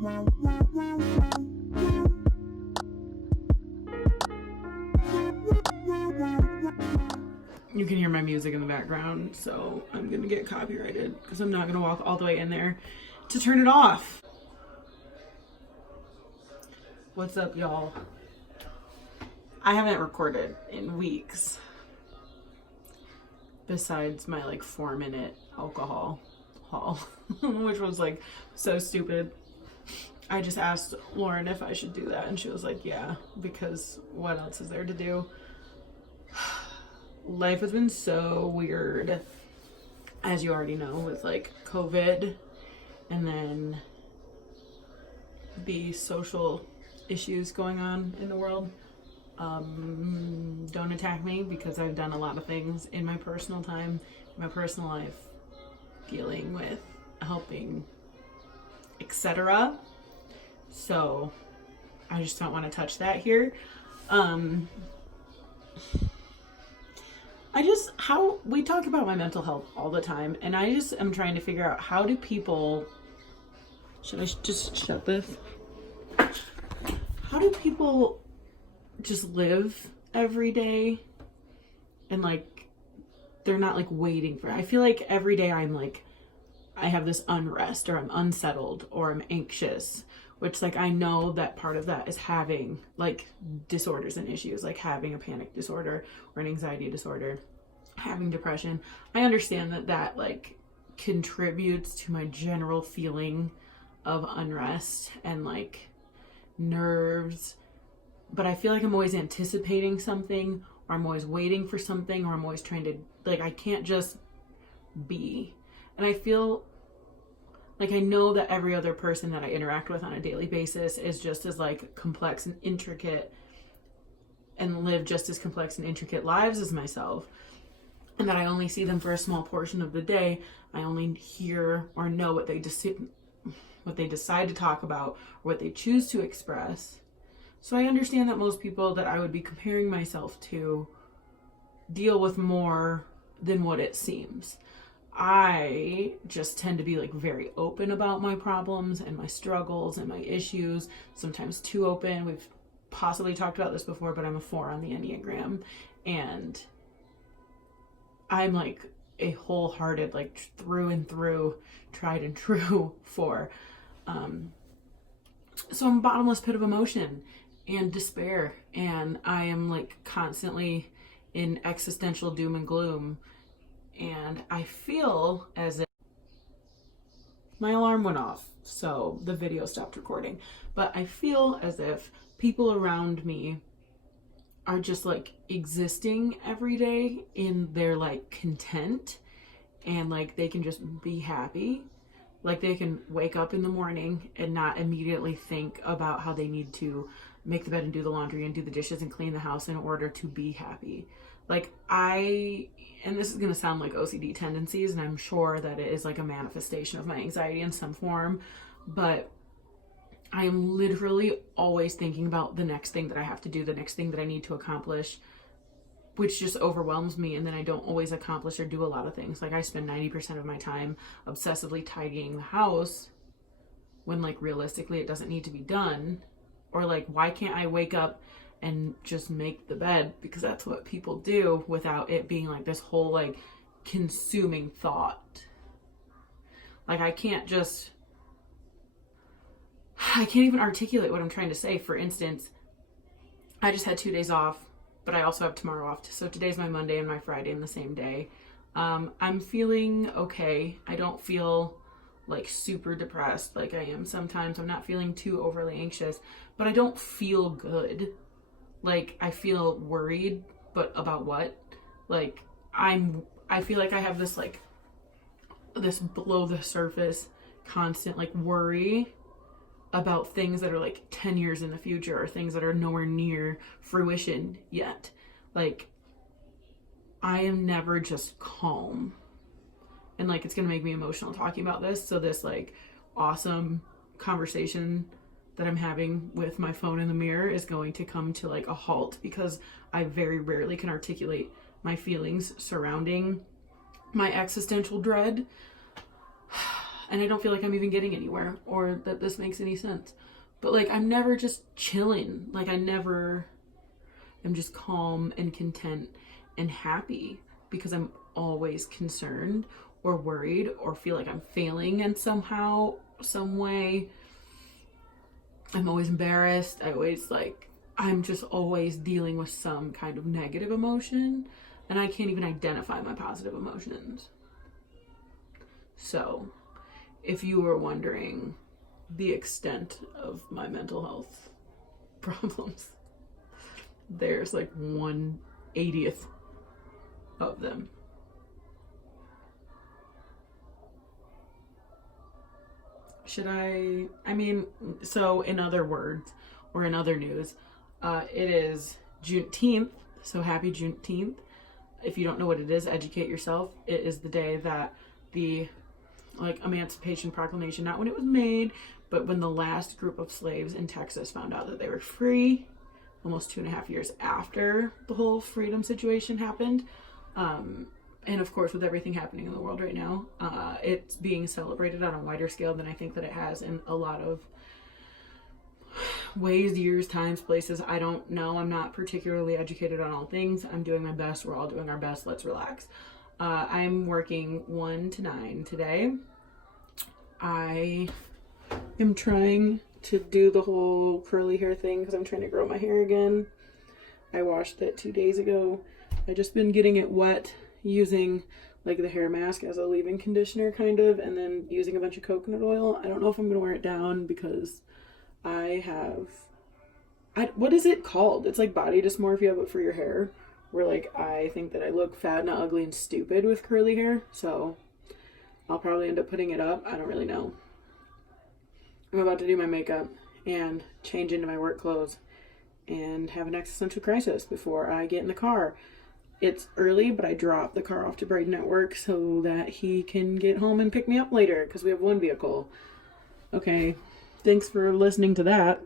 You can hear my music in the background, so I'm gonna get copyrighted because I'm not gonna walk all the way in there to turn it off. What's up, y'all? I haven't recorded in weeks besides my like 4-minute alcohol haul, which was like so stupid. I just asked Lauren if I should do that, and she was like, yeah, because what else is there to do? Life has been so weird, as you already know, with like COVID and then the social issues going on in the world. Don't attack me because I've done a lot of things in my personal time, my personal life, dealing with, helping, etc. So I just don't want to touch that here. How we talk about my mental health all the time, and I just am trying to figure out, how do people, should I just shut this? How do people just live every day and like they're not like waiting for it? I feel like every day I'm like, I have this unrest, or I'm unsettled, or I'm anxious, which like I know that part of that is having like disorders and issues, like having a panic disorder or an anxiety disorder, having depression. I understand that that like contributes to my general feeling of unrest and like nerves, but I feel like I'm always anticipating something, or I'm always waiting for something, or I'm always trying to, like, I can't just be. And I feel like I know that every other person that I interact with on a daily basis is just as like complex and intricate and live just as complex and intricate lives as myself, and that I only see them for a small portion of the day. I only hear or know what they decide to talk about, or what they choose to express. So I understand that most people that I would be comparing myself to deal with more than what it seems. I just tend to be like very open about my problems and my struggles and my issues, sometimes too open. We've possibly talked about this before, but I'm a 4 on the Enneagram, and I'm like a wholehearted, like through and through, tried and true 4. So I'm a bottomless pit of emotion and despair, and I am like constantly in existential doom and gloom. And I feel as if my alarm went off, so the video stopped recording, but I feel as if people around me are just like existing every day in their like content, and like they can just be happy. Like they can wake up in the morning and not immediately think about how they need to make the bed and do the laundry and do the dishes and clean the house in order to be happy. Like and this is going to sound like OCD tendencies, and I'm sure that it is like a manifestation of my anxiety in some form, but I am literally always thinking about the next thing that I have to do, the next thing that I need to accomplish, which just overwhelms me. And then I don't always accomplish or do a lot of things. Like I spend 90% of my time obsessively tidying the house when like realistically it doesn't need to be done. Or like, why can't I wake up and just make the bed, because that's what people do, without it being like this whole like consuming thought. Like I can't even articulate what I'm trying to say. For instance, I just had 2 days off, but I also have tomorrow off. So today's my Monday and my Friday in the same day. I'm feeling okay. I don't feel like super depressed like I am sometimes. I'm not feeling too overly anxious, but I don't feel good. Like I feel worried, but about what? Like I feel like I have this like this below the surface constant like worry about things that are like 10 years in the future, or things that are nowhere near fruition yet. Like I am never just calm, and like it's gonna make me emotional talking about this. So this like awesome conversation that I'm having with my phone in the mirror is going to come to like a halt, because I very rarely can articulate my feelings surrounding my existential dread. And I don't feel like I'm even getting anywhere or that this makes any sense. But like, I'm never just chilling. Like, I'm just calm and content and happy because I'm always concerned or worried or feel like I'm failing in somehow, some way. I'm always embarrassed. I'm just always dealing with some kind of negative emotion, and I can't even identify my positive emotions. So, if you were wondering the extent of my mental health problems, there's like 1/80th of them. So in other words, or in other news, it is Juneteenth, so happy Juneteenth. If you don't know what it is, educate yourself. It is the day that the Emancipation Proclamation, not when it was made, but when the last group of slaves in Texas found out that they were free, almost 2.5 years after the whole freedom situation happened. And of course, with everything happening in the world right now, it's being celebrated on a wider scale than I think that it has in a lot of ways, years, times, places. I don't know. I'm not particularly educated on all things. I'm doing my best. We're all doing our best. Let's relax. I'm working 1 to 9 today. I am trying to do the whole curly hair thing because I'm trying to grow my hair again. I washed it 2 days ago. I just been getting it wet using like the hair mask as a leave-in conditioner kind of, and then using a bunch of coconut oil. I don't know if I'm gonna wear it down because what is it called? It's like body dysmorphia but for your hair, where like I think that I look fat and ugly and stupid with curly hair, so I'll probably end up putting it up. I don't really know. I'm about to do my makeup and change into my work clothes and have an existential crisis before I get in the car. It's early, but I dropped the car off to Braden at work so that he can get home and pick me up later because we have one vehicle. Okay, thanks for listening to that.